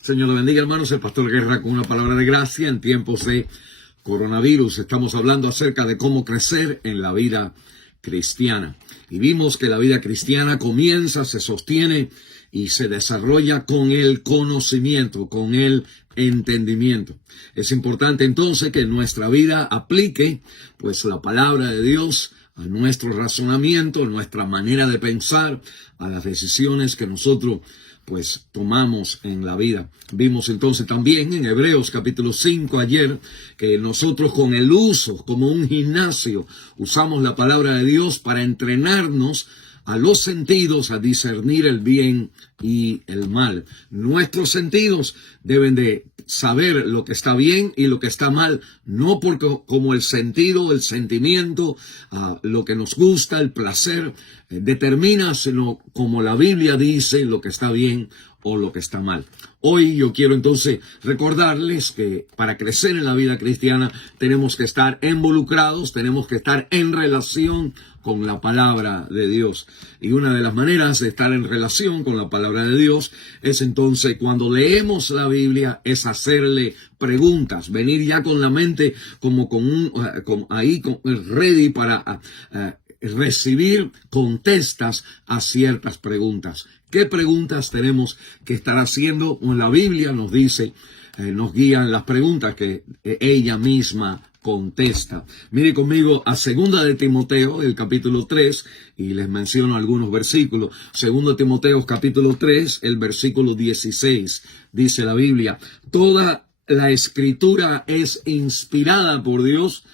Señor le bendiga, hermanos. El pastor Guerra con una palabra de gracia en tiempos de coronavirus. Estamos hablando acerca de cómo crecer en la vida cristiana. Y vimos que la vida cristiana comienza, se sostiene y se desarrolla con el conocimiento, con el entendimiento. Es importante entonces que nuestra vida aplique pues la palabra de Dios a nuestro razonamiento, a nuestra manera de pensar, a las decisiones que nosotros pues tomamos en la vida. Vimos entonces también en Hebreos capítulo 5 ayer que nosotros con el uso, como un gimnasio, usamos la palabra de Dios para entrenarnos a los sentidos, a discernir el bien y el mal. Nuestros sentidos deben de saber lo que está bien y lo que está mal, no porque como el sentido, el sentimiento, lo que nos gusta, el placer, determina, sino como la Biblia dice lo que está bien o lo que está mal. Hoy yo quiero entonces recordarles que para crecer en la vida cristiana tenemos que estar involucrados, tenemos que estar en relación con la palabra de Dios. Y una de las maneras de estar en relación con la palabra de Dios es entonces cuando leemos la Biblia, es hacerle preguntas, venir ya con la mente como ready para recibir contestas a ciertas preguntas. ¿Qué preguntas tenemos que estar haciendo? La Biblia nos dice, nos guían las preguntas que ella misma contesta. Mire conmigo a 2 de Timoteo, el capítulo 3, y les menciono algunos versículos. 2 de Timoteo, capítulo 3, el versículo 16, dice la Biblia: toda la escritura es inspirada por Dios,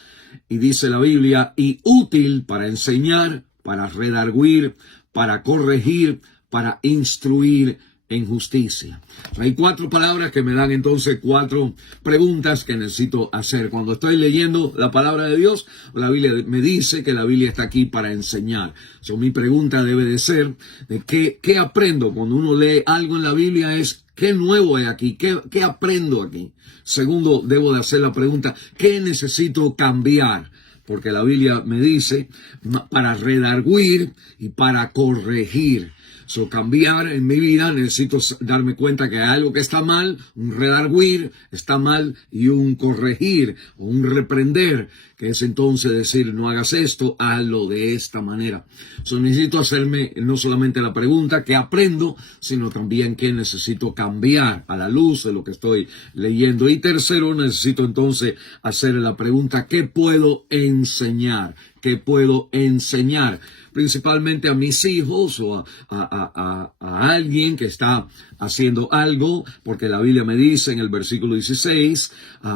y dice la Biblia, y útil para enseñar, para redarguir, para corregir, para instruir en justicia. Hay 4 palabras que me dan entonces 4 preguntas que necesito hacer. Cuando estoy leyendo la palabra de Dios, la Biblia me dice que la Biblia está aquí para enseñar. Mi pregunta debe de ser, ¿qué aprendo? Cuando uno lee algo en la Biblia es, ¿qué nuevo hay aquí? ¿Qué aprendo aquí? Segundo, debo de hacer la pregunta, ¿qué necesito cambiar? Porque la Biblia me dice para redarguir y para corregir. Cambiar en mi vida, necesito darme cuenta que hay algo que está mal, un redarguir está mal, y un corregir o un reprender, que es entonces decir, no hagas esto, hazlo de esta manera. Necesito hacerme no solamente la pregunta, ¿qué aprendo?, sino también qué necesito cambiar a la luz de lo que estoy leyendo. Y tercero, necesito entonces hacer la pregunta, ¿qué puedo enseñar? ¿Qué puedo enseñar? Principalmente a mis hijos o a alguien que está haciendo algo, porque la Biblia me dice en el versículo 16,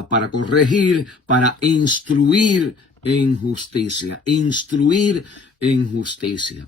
para corregir, para instruir en justicia. Instruir en justicia.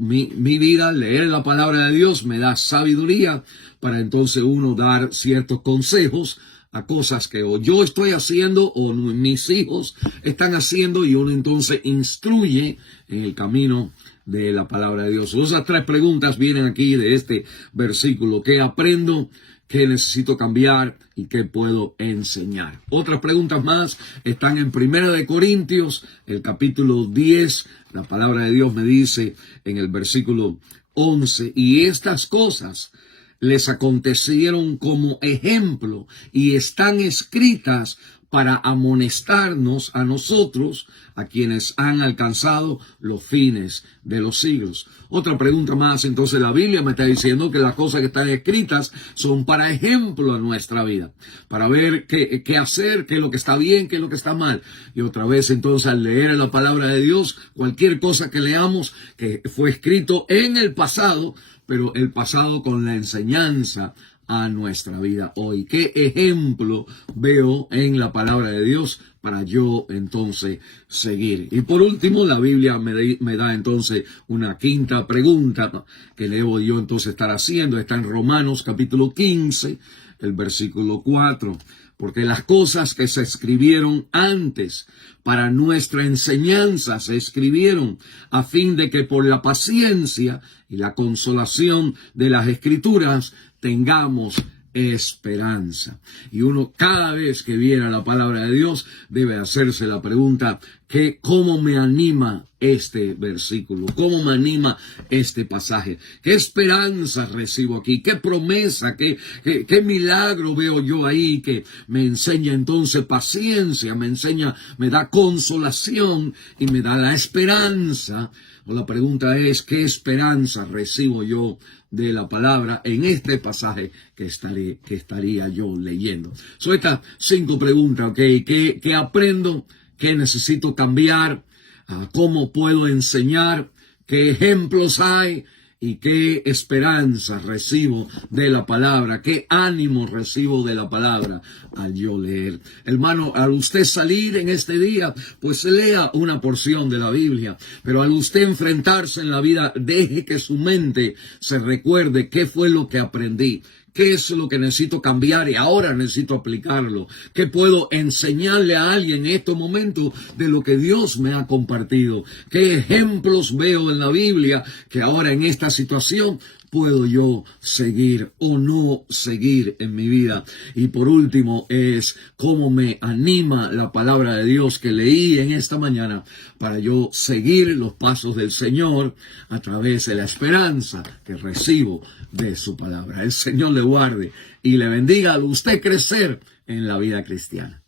Mi vida, leer la palabra de Dios, me da sabiduría para entonces uno dar ciertos consejos a cosas que o yo estoy haciendo o mis hijos están haciendo, y uno entonces instruye en el camino de la palabra de Dios. Esas 3 preguntas vienen aquí de este versículo: ¿qué aprendo? ¿Qué necesito cambiar? ¿Y qué puedo enseñar? Otras preguntas más están en 1 de Corintios, el capítulo 10. La palabra de Dios me dice en el versículo 11, y estas cosas les acontecieron como ejemplo y están escritas para amonestarnos a nosotros, a quienes han alcanzado los fines de los siglos. Otra pregunta más, entonces la Biblia me está diciendo que las cosas que están escritas son para ejemplo a nuestra vida, para ver qué hacer, qué es lo que está bien, qué es lo que está mal. Y otra vez entonces al leer la palabra de Dios, cualquier cosa que leamos que fue escrito en el pasado, pero el pasado con la enseñanza a nuestra vida hoy. ¿Qué ejemplo veo en la palabra de Dios para yo entonces seguir? Y por último, la Biblia me da entonces una 5ª pregunta que debo yo entonces estar haciendo. Está en Romanos capítulo 15, el versículo 4. Porque las cosas que se escribieron antes para nuestra enseñanza se escribieron a fin de que por la paciencia y la consolación de las Escrituras tengamos esperanza. Y uno cada vez que viera la palabra de Dios debe hacerse la pregunta, ¿cómo me anima este versículo? ¿Cómo me anima este pasaje? ¿Qué esperanza recibo aquí? ¿Qué promesa? ¿Qué milagro veo yo ahí que me enseña entonces paciencia, me da consolación y me da la esperanza? O la pregunta es, ¿qué esperanza recibo yo de la palabra en este pasaje que estaría yo leyendo? Son estas 5 preguntas, ¿ok? ¿Qué aprendo? ¿Qué necesito cambiar? ¿Cómo puedo enseñar? ¿Qué ejemplos hay? ¿Y qué esperanza recibo de la palabra? ¿Qué ánimo recibo de la palabra al yo leer? Hermano, al usted salir en este día, pues lea una porción de la Biblia. Pero al usted enfrentarse en la vida, deje que su mente se recuerde qué fue lo que aprendí. ¿Qué es lo que necesito cambiar y ahora necesito aplicarlo? ¿Qué puedo enseñarle a alguien en estos momentos de lo que Dios me ha compartido? ¿Qué ejemplos veo en la Biblia que ahora en esta situación puedo yo seguir o no seguir en mi vida? Y por último es cómo me anima la palabra de Dios que leí en esta mañana para yo seguir los pasos del Señor a través de la esperanza que recibo de su palabra. El Señor le guarde y le bendiga a usted crecer en la vida cristiana.